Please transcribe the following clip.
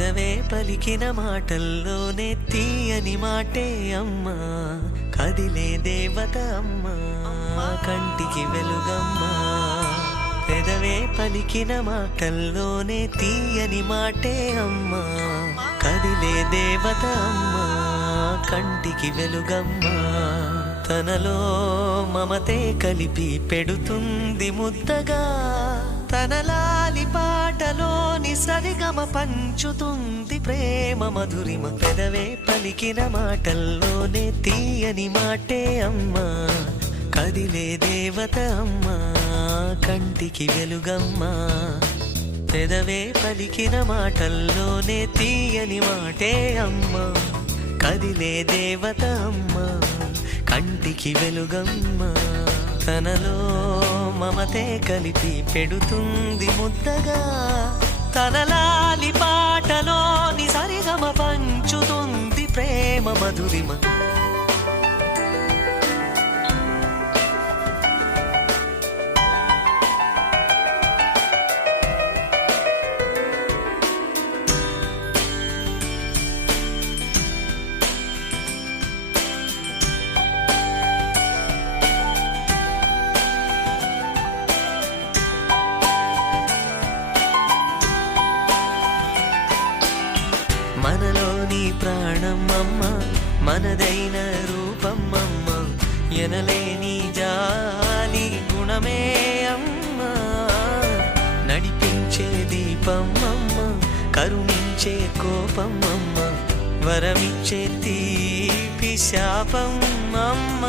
పెదవే పలికిన మాటల్లోనే తీయని మాటే అమ్మా, కదిలే దేవత అమ్మా, కంటికి వెలుగమ్మా. పెదవే పలికిన మాటల్లోనే తీయని మాటే అమ్మా, కదిలే దేవత అమ్మా, కంటికి వెలుగమ్మా. తనలో మమతే కలిపి పెడుతుంది ముద్దగా, తన లాలి పాటలోని సరిగమ పంచుతుంది ప్రేమ మధురిమ. పెదవే పలికిన మాటల్లోనే తీయని మాటే అమ్మా, కదిలే దేవత అమ్మా, కంటికి వెలుగమ్మా. పెదవే పలికిన మాటల్లోనే తీయని మాటే అమ్మా, కదిలే దేవత అమ్మా, కంటికి వెలుగమ్మా. తనలో మమతే కలిపి పెడుతుంది ముద్దగా, తన లాలి పాటలోని సరిగమ పంచుతుంది ప్రేమ మధురిమ. మనలోని ప్రాణమమ్మ, మనదైన రూపమమ్మ, ఎనలేని జాలి గుణమే అమ్మ. నడిపించే దీపమమ్మ, కరుణించే కోపమమ్మ, వరమిచ్చే తీపి శాపమమ్మ.